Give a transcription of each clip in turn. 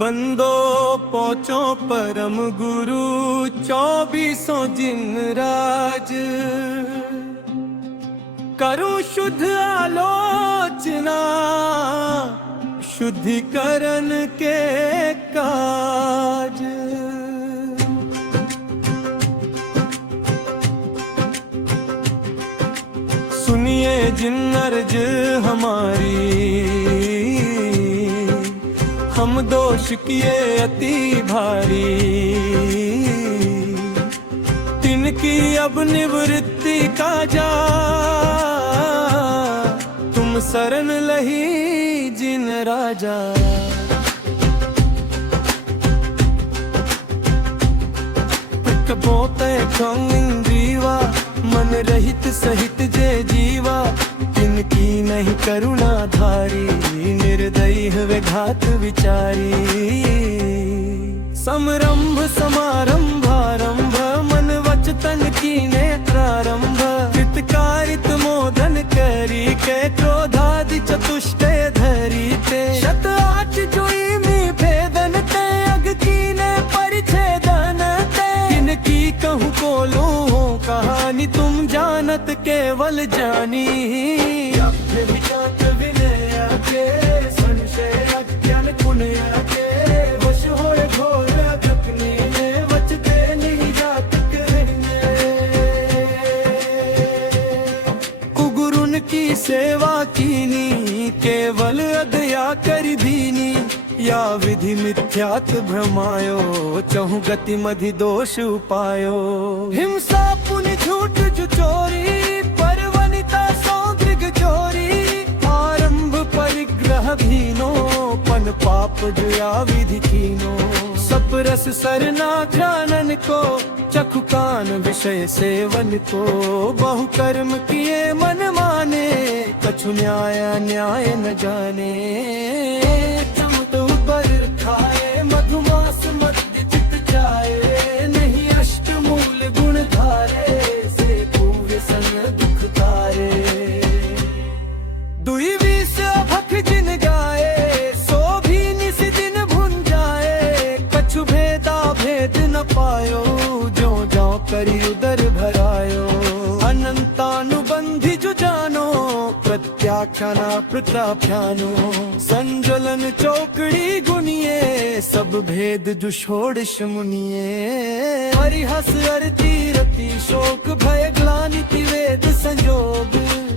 बंदो पहुँचो परम गुरु 2400 जिन राज। करूं शुद्ध आलोचना शुद्धिकरण के काज। सुनिए जिन अर्ज हमारी, हम दोष किए अति भारी। तिनकी अब निवृत्ति का जा, तुम शरण लही जिन राजा। बोते इंद्रीवा, मन रहित सहित जे जीवा। तिनकी नहीं करुणा धारी, निर्दयी हुए घात विचारी। समरंभ समारंभ आरंभ, मन वचतन की नेत्रारंभ। कृतकारित मोदन करी के, क्रोधादि चतुष्टय धरी ते। शत आठ जोई में भेदन ते, अग कीने परिच्छेदन ते। किनकी कहूँ बोलूं कहानी, तुम जानत केवल जानी। विजात विनय के, संशय अज्ञान पुण्य के। वश होए घोर अधकने, वचते नहीं जात कहने। कुगुरुन की सेवा कीनी, केवल अदया कर दीनी। या विधि मिथ्यात भ्रमायो, चहु गति मधि दोष उपायो। हिंसा पुनि झूठ चोरी, पर वनिता सौदृग चोरी। आरंभ परिग्रह भीनो, पन पाप जया विधि कीनो। सपरस सरना ध्यानन को, चखु कान विषय सेवन को। बहु कर्म किए मन माने, कछु न्याय अन्याय न जाने। खाए मधुमास मध्य चित जाए, नहीं अष्टमूल गुण धारे। से पूर्व संग दुख तारे। दुई बीस अभख जिन गाए, सो भी निस दिन भुन जाए। कछु भेदा भेद न पायो, जो जो करी उदर भरायो। अनंतानुबंधि जो जानो, प्रत्याख्याना प्रत्याख्यानो। संजलन चौकड़ी गुनिए, सब भेद जो षोडश मुनिए। हरिहस अरति रति शोक, भय ग्लानि वेद संजोग।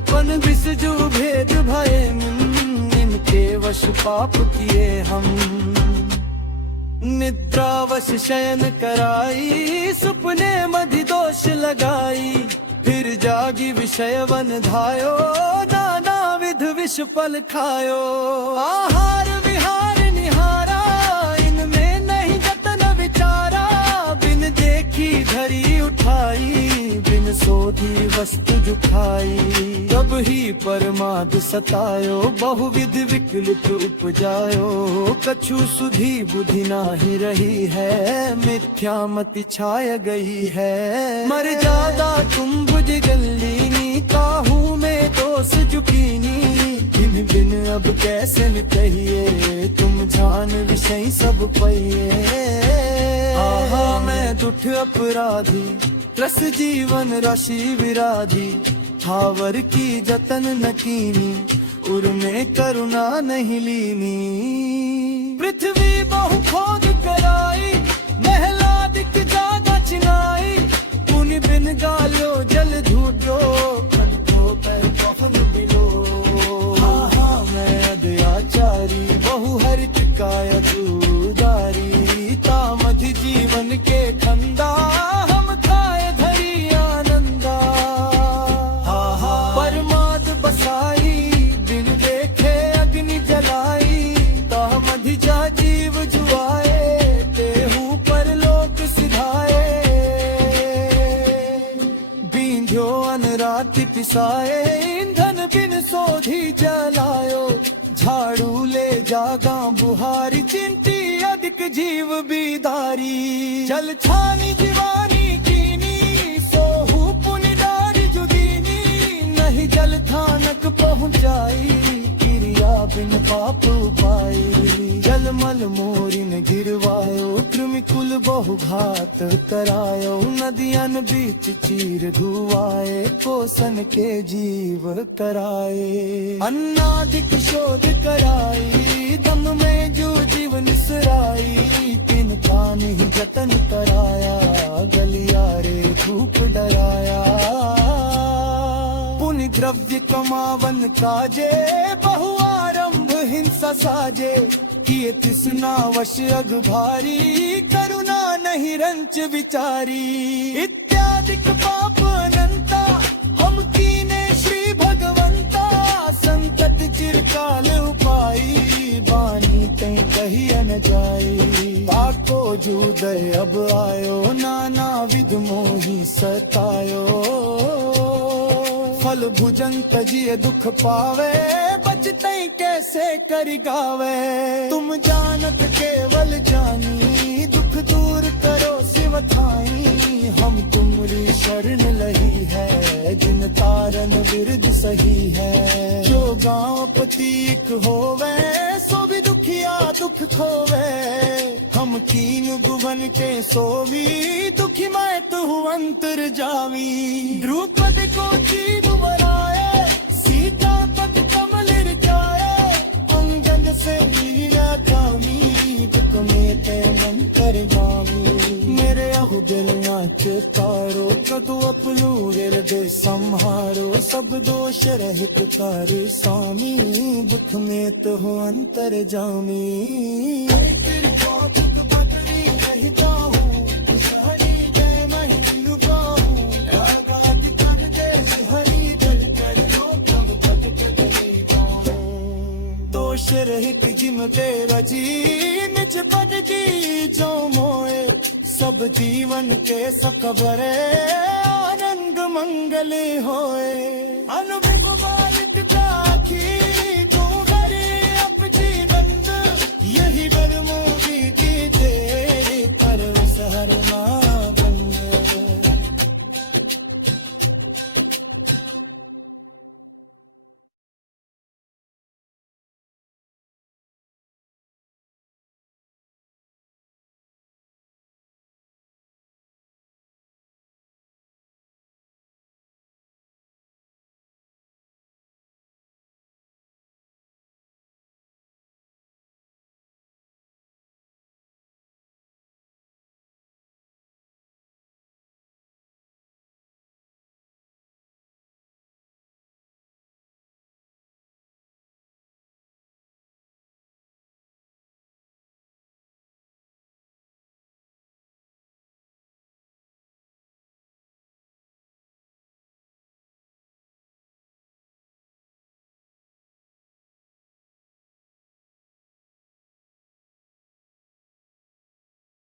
पन विष जो भेद भय, इनके वश पाप किए हम। निद्रावश शयन कराई, सुपने मधि दोष लगाई। फिर जागी विषय वन धायो, नाना विध विष फल खायो। आहार विहार निहारा, इनमें नहीं जतन विचारा। बिन देखी धरी उठाई, बिन सोधी वस्तु जुखाई। तब ही परमाद सतायो, बहुविध विकल्प उपजायो। कछु सुधी बुद्धि नाही रही है, मिथ्या मति छाय गई है। मर्यादा तुम बुझ गल्लीनी, काहू में दोष जुकीनी। बिन बिन अब कैसे न कहिए, तुम जान विषय सब पहिए। आहा मैं दुठ अपराधी, रस जीवन राशि विराधी। हावर की जतन न कीनी, उर में करुणा नहीं लीनी। पृथ्वी बहु खोद कराई, महलादिक जागा चिनाई। पुनि बिन गालो जल धूटो, कंठों पर कफन बिलो। हाँ मैं अदयाचारी, बहु हरित काय दूदारी। तामधि जीवन के खंदा, हम खाए धरी आनंदा। परमाद बसाई, बिन देखे अग्नि जलाई। तामधि जा जीव जुआए, तेहू पर लोक सिधाए। बींझो अनराति पिसाए, ईंधन बिन सोधी जलायो। झाड़ू ले जागा बुहारी, चिंटी अधिक जीव बीदारी। जल छानी दीवानी कीनी, सोहू पुनि डारी जुदीनी। नहीं जल थानक पहुँचाई, क्रिया बिन पाप पाई। जल मल मोरिन गिरवायो कृमिकुल बहुघात करायो नदियन बीच चीर धुआए कोसन के जीव कराए अन्नादिक शोध कराई दम में जो जीव निसराई तिन का नहीं जतन कराया गलियारे धूप डराया पुण्य द्रव्य कमावन काजे बहुआरंभ हिंसा साजे किए तृष्णा वश अग भारी करुणा नहीं रंच विचारी इत्यादिक पाप अनंता हम कीने श्री भगवंता संकट चिरकाल उपाई बानी तै कही न जाई ताको जूदय अब आयो नाना विध मोही सतायो फल भुजन तजिए दुख पावे बचते कैसे कर गावे तुम जानत केवल जानी दुख दूर करो शिव थाई हम तुमरी शरण लही है जिन तारन बिरद सही है जो गाँव पतीक होवे सो भी दुखिया दुख खोवे हम कीन गुवन के सो भी दुखी मैं तू अंतर जावी द्रुपद को चीन बनाए सीता तक कमल जाए अंगन से लीला कामी दुख में ते मन कर जावी मेरे अहु दिल नाच तारो कदू अपनू हृदय संहारो सब दोष रहित कर स्वामी दुख में तो हो अंतर जामी दोष रहित जिम तेरा जी निज पद की जो मोए सब जीवन के सकबरे आनंद मंगल होए अनुभव बालित जाखी